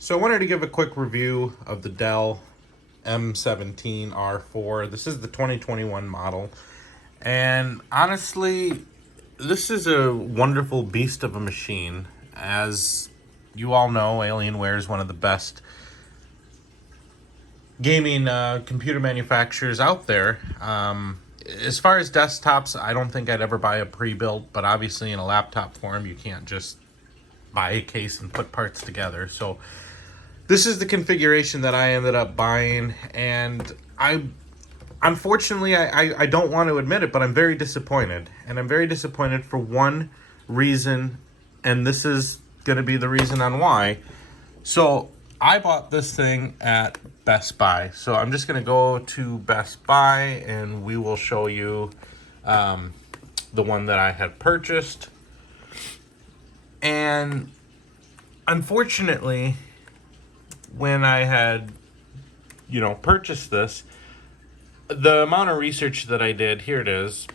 So I wanted to give a quick review of the Dell m17 R4. This is the 2021 model. And honestly, this is a wonderful beast of a machine. As you all know, Alienware is one of the best gaming computer manufacturers out there. As far as desktops, I don't think I'd ever buy a pre-built, but obviously in a laptop form, you can't just buy a case and put parts together. So this is the configuration that I ended up buying, and unfortunately, I don't want to admit it, but I'm very disappointed. And I'm very disappointed for one reason, and this is going to be the reason on why. So I bought this thing at Best Buy. So I'm just going to go to Best Buy, and we will show you the one that I had purchased. And unfortunately, when I had, purchased this, the amount of research that I did, here it is,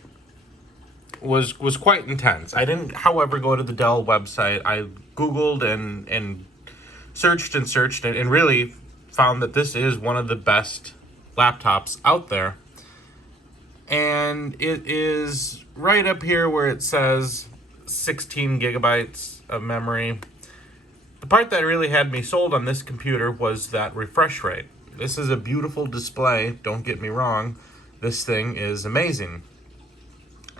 was quite intense. I didn't, however, go to the Dell website. I Googled and searched and really found that this is one of the best laptops out there. And it is right up here where it says 16 gigabytes of memory. The part that really had me sold on this computer was that refresh rate. This is a beautiful display, don't get me wrong. This thing is amazing.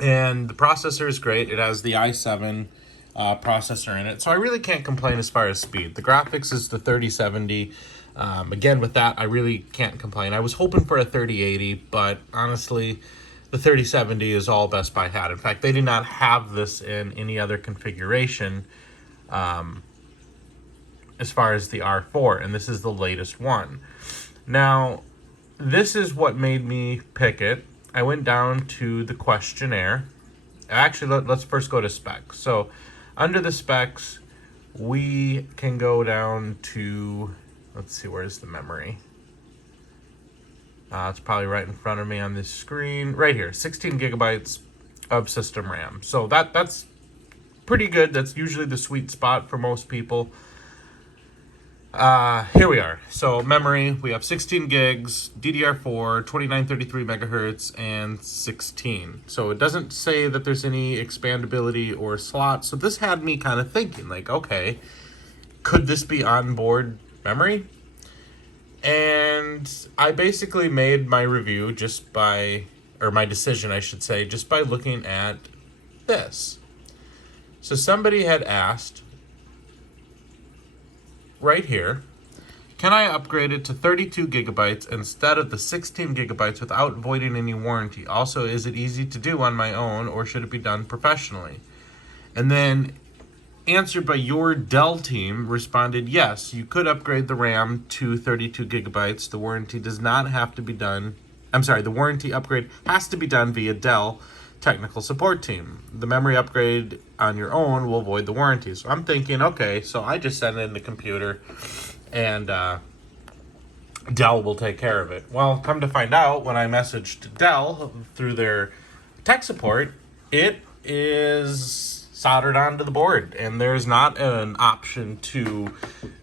And the processor is great. It has the i7 processor in it. So I really can't complain as far as speed. The graphics is the 3070. Again, with that, I really can't complain. I was hoping for a 3080, but honestly, the 3070 is all Best Buy had. In fact, they did not have this in any other configuration. As far as the R4, and this is the latest one. Now, this is what made me pick it. I went down to the questionnaire. Actually, let's first go to specs. So, under the specs, we can go down to, let's see, where's the memory? It's probably right in front of me on this screen. Right here, 16 gigabytes of system RAM. So that's pretty good. That's usually the sweet spot for most people. Here we are. So memory, we have 16 gigs, DDR4, 2933 megahertz, and 16. So it doesn't say that there's any expandability or slots. So this had me kind of thinking, like, okay, could this be onboard memory? And I basically made my review my decision, I should say, just by looking at this. So somebody had asked, right here, can I upgrade it to 32 gigabytes instead of the 16 gigabytes without voiding any warranty? Also, is it easy to do on my own, or should it be done professionally? And then, answered by your Dell team, responded, yes, you could upgrade the RAM to 32 gigabytes. The warranty does not have to be done. The warranty upgrade has to be done via Dell technical support team. The memory upgrade on your own will void the warranty. So I'm thinking, okay, so I just send in the computer and Dell will take care of it. Well, come to find out, when I messaged Dell through their tech support, it is soldered onto the board, and there's not an option to,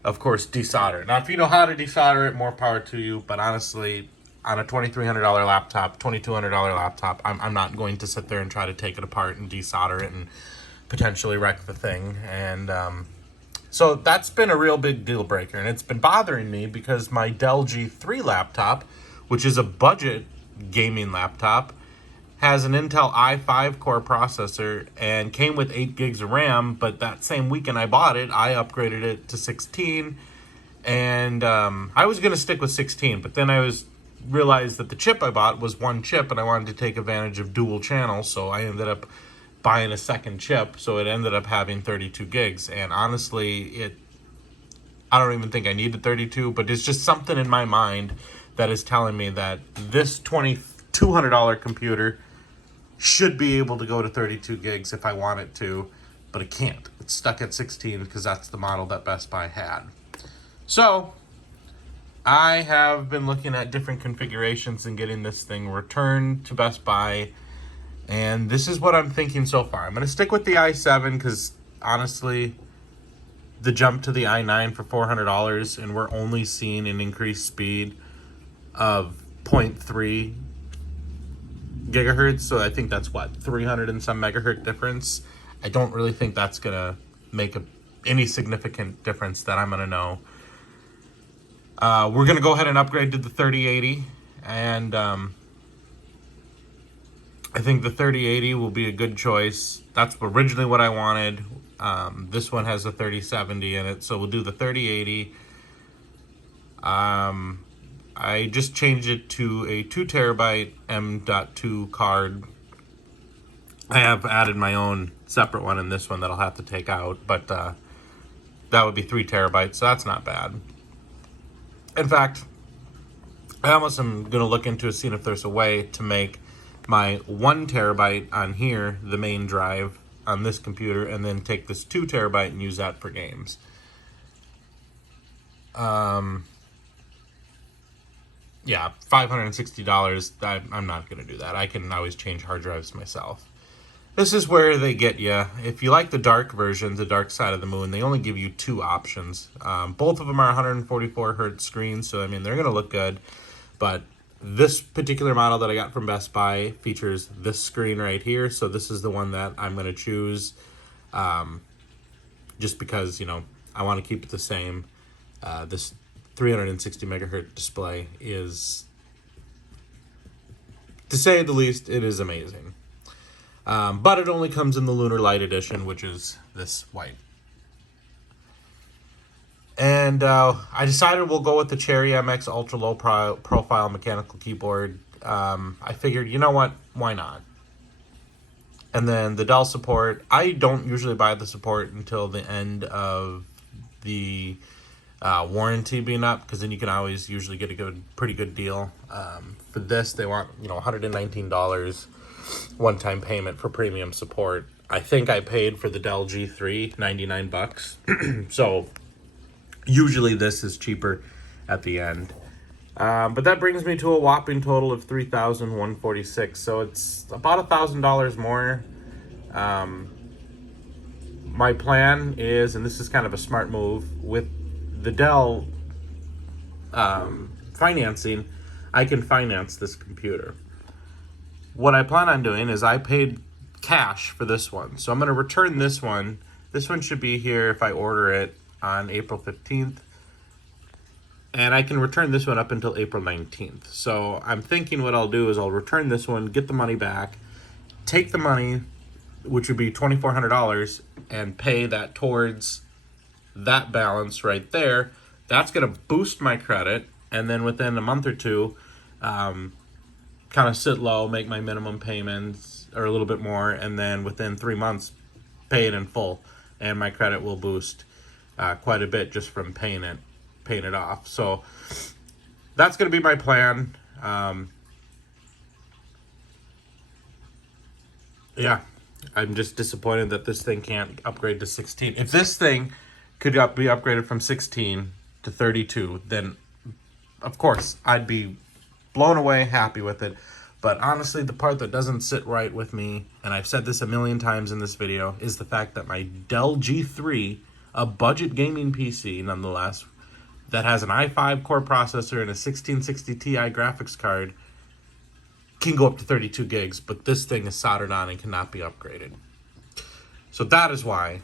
of course, desolder. Now, if you know how to desolder it, more power to you, but honestly, on a $2,300 laptop, $2,200 laptop, I'm not going to sit there and try to take it apart and desolder it and potentially wreck the thing. And so that's been a real big deal breaker, and it's been bothering me because my Dell G3 laptop, which is a budget gaming laptop, has an Intel i5 core processor and came with 8 gigs of RAM, but that same weekend I bought it, I upgraded it to 16, and I was going to stick with 16, but then I realized that the chip I bought was one chip, and I wanted to take advantage of dual channels, so I ended up buying a second chip, so it ended up having 32 gigs, and honestly, I don't even think I needed 32, but it's just something in my mind that is telling me that this $2,200 computer should be able to go to 32 gigs if I want it to, but it can't. It's stuck at 16 because that's the model that Best Buy had. So I have been looking at different configurations and getting this thing returned to Best Buy, and this is what I'm thinking so far. I'm going to stick with the i7 because honestly, the jump to the i9 for $400, and we're only seeing an increased speed of 0.3 gigahertz. So I think that's what, 300 and some megahertz difference. I don't really think that's gonna make any significant difference that I'm gonna know. We're gonna go ahead and upgrade to the 3080, and I think the 3080 will be a good choice. That's originally what I wanted. This one has a 3070 in it, so we'll do the 3080. I just changed it to a 2 terabyte M.2 card. I have added my own separate one in this one that I'll have to take out, but that would be 3 terabytes, so that's not bad. In fact, I almost am going to look into seeing if there's a way to make my 1 terabyte on here the main drive on this computer, and then take this 2 terabyte and use that for games. Yeah, $560, I'm not going to do that. I can always change hard drives myself. This is where they get you. If you like the dark version, the dark side of the moon, they only give you 2 options. Both of them are 144 hertz screens, so I mean, they're going to look good. But this particular model that I got from Best Buy features this screen right here, so this is the one that I'm going to choose, just because, you know, I want to keep it the same. This 360 megahertz display is, to say the least, it is amazing. But it only comes in the Lunar Light Edition, which is this white. And I decided we'll go with the Cherry MX Ultra Low Profile Mechanical Keyboard. I figured, you know what, why not? And then the Dell support. I don't usually buy the support until the end of the warranty being up, because then you can always usually get a pretty good deal. For this, they want, you know, $119 one-time payment for premium support. I think I paid for the Dell G3 $99. So usually this is cheaper at the end. But that brings me to a whopping total of $3,146. So it's about $1,000 more. My plan is, and this is kind of a smart move, with the Dell financing, I can finance this computer. What I plan on doing is I paid cash for this one. So I'm going to return this one. This one should be here if I order it on April 15th. And I can return this one up until April 19th. So I'm thinking what I'll do is I'll return this one, get the money back, take the money, which would be $2,400, and pay that towards that balance right there. That's going to boost my credit. And then within a month or two, kind of sit low, make my minimum payments or a little bit more, and then within 3 months, pay it in full, and my credit will boost quite a bit just from paying it off. So that's going to be my plan. Yeah, I'm just disappointed that this thing can't upgrade to 16. If this thing could be upgraded from 16 to 32, then of course I'd be blown away, happy with it. But honestly, the part that doesn't sit right with me, and I've said this a million times in this video, is the fact that my Dell G3, a budget gaming PC nonetheless, that has an i5 core processor and a 1660 Ti graphics card, can go up to 32 gigs, but this thing is soldered on and cannot be upgraded. So that is why